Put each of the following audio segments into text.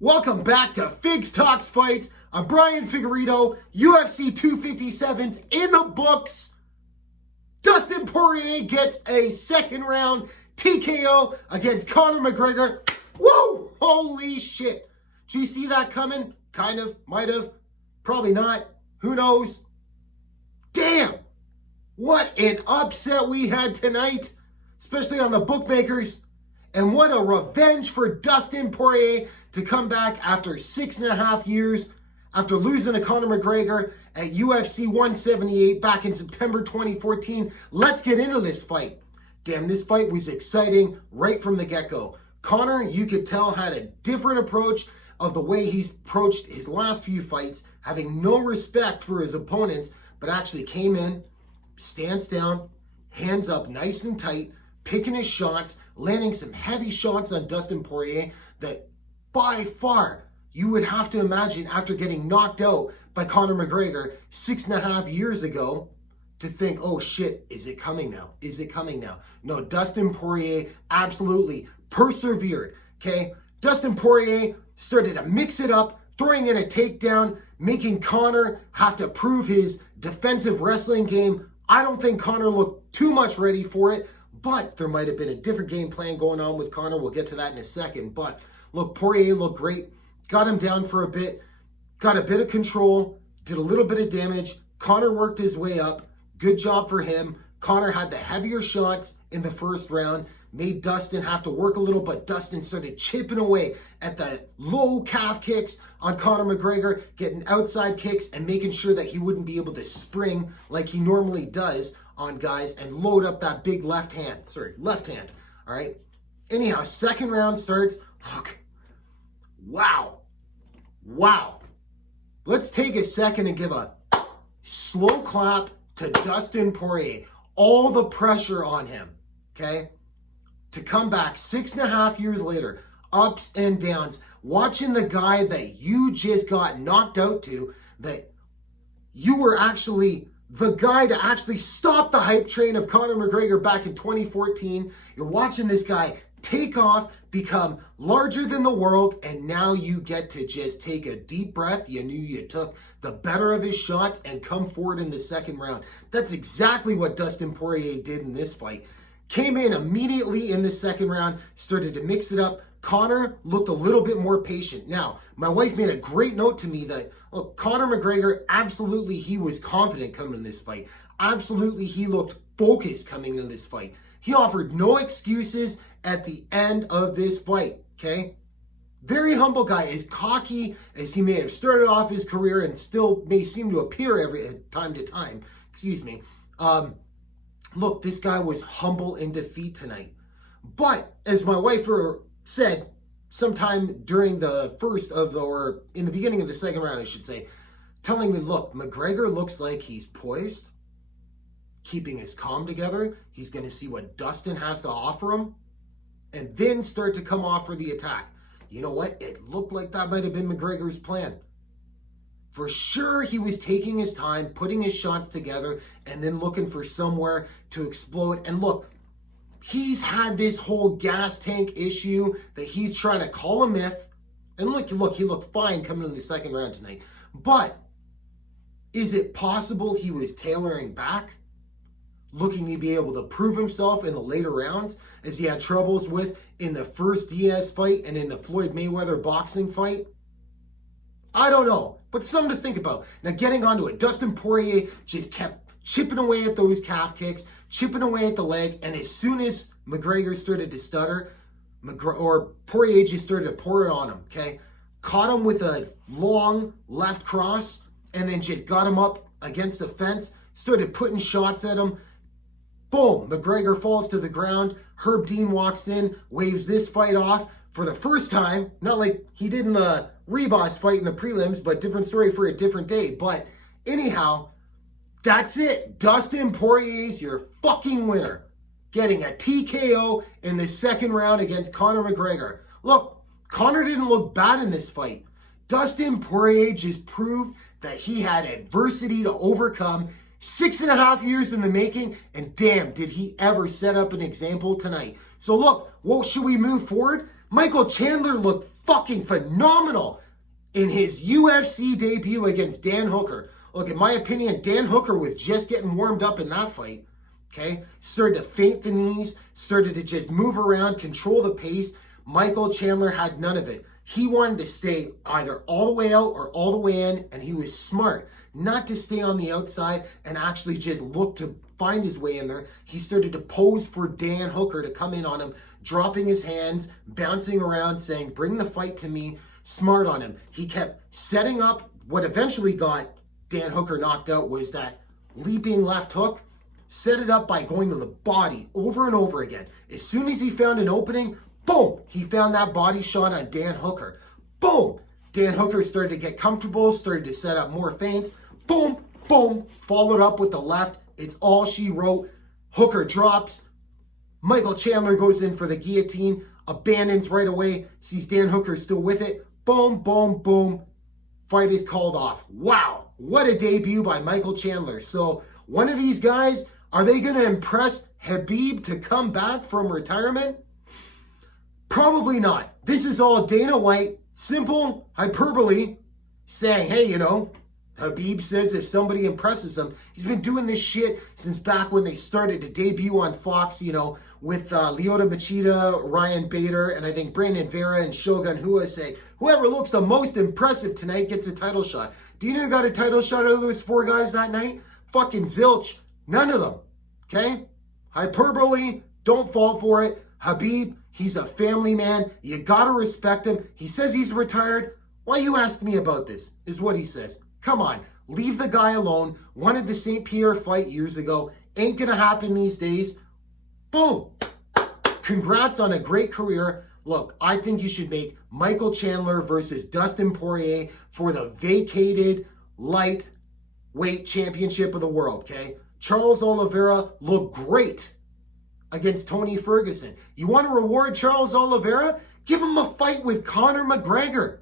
Welcome back to Figs Talks Fights. I'm Brian Figueredo. UFC 257's in the books. Dustin Poirier gets a second round TKO against Conor McGregor. Whoa! Holy shit. Did you see that coming? Kind of, might have, probably not. Who knows? Damn! What an upset we had tonight, especially on the bookmakers. And what a revenge for Dustin Poirier to come back after 6.5 years after losing to Conor McGregor at UFC 178 back in September 2014. Let's get into this fight. Damn, this fight was exciting right from the get-go. Conor, you could tell, had a different approach of the way he's approached his last few fights, having no respect for his opponents, but actually came in, stance down, hands up nice and tight, picking his shots, landing some heavy shots on Dustin Poirier that by far you would have to imagine after getting knocked out by Conor McGregor 6.5 years ago to think, oh shit, is it coming now? Is it coming now? No, Dustin Poirier absolutely persevered, okay? Dustin Poirier started to mix it up, throwing in a takedown, making Conor have to prove his defensive wrestling game. I don't think Conor looked too much ready for it, but there might have been a different game plan going on with Conor. We'll get to that in a second. But look, Poirier looked great. Got him down for a bit. Got a bit of control. Did a little bit of damage. Conor worked his way up. Good job for him. Conor had the heavier shots in the first round. Made Dustin have to work a little, but Dustin started chipping away at the low calf kicks on Conor McGregor, getting outside kicks and making sure that he wouldn't be able to spring like he normally does on guys and load up that big left hand. All right. Anyhow, second round starts. Look. Wow. Let's take a second and give a slow clap to Dustin Poirier. All the pressure on him, okay? To come back 6.5 years later, ups and downs, watching the guy that you just got knocked out to, that you were actually the guy to actually stop the hype train of Conor McGregor back in 2014. You're watching this guy take off, become larger than the world, and now you get to just take a deep breath. You knew you took the better of his shots and come forward in the second round. That's exactly what Dustin Poirier did in this fight. Came in immediately in the second round, started to mix it up. Conor looked a little bit more patient. Now, my wife made a great note to me that, look, Conor McGregor, absolutely he was confident coming in this fight. Absolutely he looked focused coming into this fight. He offered no excuses at the end of this fight, okay? Very humble guy, as cocky as he may have started off his career and still may seem to appear every time to time, look, this guy was humble in defeat tonight. But, as my wife said sometime during the in the beginning of the second round, I should say, telling me, look, McGregor looks like he's poised, keeping his calm together. He's going to see what Dustin has to offer him, and then start to come off for the attack. You know what? It looked like that might have been McGregor's plan. For sure, he was taking his time, putting his shots together, and then looking for somewhere to explode. And look, he's had this whole gas tank issue that he's trying to call a myth. And look, he looked fine coming in the second round tonight. But is it possible he was tailoring back, looking to be able to prove himself in the later rounds, as he had troubles with in the first Diaz fight and in the Floyd Mayweather boxing fight? I don't know, but something to think about. Now, getting onto it, Dustin Poirier just kept chipping away at those calf kicks, chipping away at the leg, and as soon as McGregor started to stutter, Poirier just started to pour it on him, okay? Caught him with a long left cross, and then just got him up against the fence, started putting shots at him. Boom, McGregor falls to the ground. Herb Dean walks in, waves this fight off for the first time. Not like he did in the Reboss fight in the prelims, but different story for a different day. But anyhow, that's it. Dustin Poirier's your fucking winner. Getting a TKO in the second round against Conor McGregor. Look, Conor didn't look bad in this fight. Dustin Poirier just proved that he had adversity to overcome. 6.5 years in the making, and damn, did he ever set up an example tonight. So look, should we move forward? Michael Chandler looked fucking phenomenal in his UFC debut against Dan Hooker. Look, in my opinion, Dan Hooker was just getting warmed up in that fight. Okay? Started to feint the knees, started to just move around, control the pace. Michael Chandler had none of it. He wanted to stay either all the way out or all the way in, and he was smart not to stay on the outside and actually just look to find his way in there. He started to pose for Dan Hooker to come in on him, dropping his hands, bouncing around, saying, bring the fight to me, smart on him. He kept setting up. What eventually got Dan Hooker knocked out was that leaping left hook. Set it up by going to the body over and over again. As soon as he found an opening, boom, he found that body shot on Dan Hooker. Boom, Dan Hooker started to get comfortable, started to set up more feints. Boom, boom, followed up with the left. It's all she wrote. Hooker drops. Michael Chandler goes in for the guillotine, abandons right away, sees Dan Hooker still with it. Boom, boom, boom. Fight is called off. Wow, what a debut by Michael Chandler. So one of these guys, are they going to impress Khabib to come back from retirement? Probably not. This is all Dana White, simple hyperbole, saying, hey, Khabib says if somebody impresses him, he's been doing this shit since back when they started to debut on Fox, with Lyoto Machida, Ryan Bader, and I think Brandon Vera and Shogun Hua say, whoever looks the most impressive tonight gets a title shot. Do you know who got a title shot out of those 4 guys that night? Fucking zilch. None of them. Okay? Hyperbole. Don't fall for it. Khabib, he's a family man. You gotta respect him. He says he's retired. Why you ask me about this, is what he says. Come on. Leave the guy alone. Wanted the St. Pierre fight years ago. Ain't gonna happen these days. Boom. Congrats on a great career. Look, I think you should make Michael Chandler versus Dustin Poirier for the vacated lightweight championship of the world, okay? Charles Oliveira looked great against Tony Ferguson. You want to reward Charles Oliveira? Give him a fight with Conor McGregor.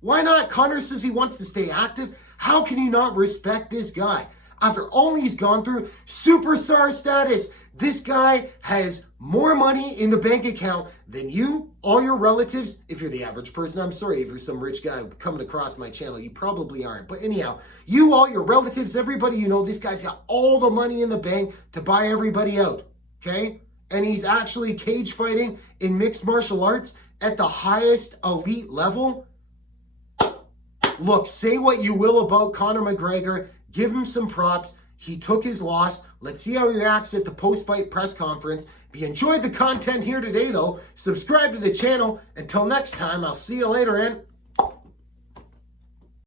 Why not? Conor says he wants to stay active. How can you not respect this guy? After all he's gone through, superstar status, this guy has more money in the bank account than you, all your relatives. If you're the average person, I'm sorry, if you're some rich guy coming across my channel, you probably aren't. But anyhow, you, all your relatives, everybody this guy's got all the money in the bank to buy everybody out, okay? And he's actually cage fighting in mixed martial arts at the highest elite level. Look, say what you will about Conor McGregor. Give him some props. He took his loss. Let's see how he reacts at the post-fight press conference. If you enjoyed the content here today, though, subscribe to the channel. Until next time, I'll see you later, and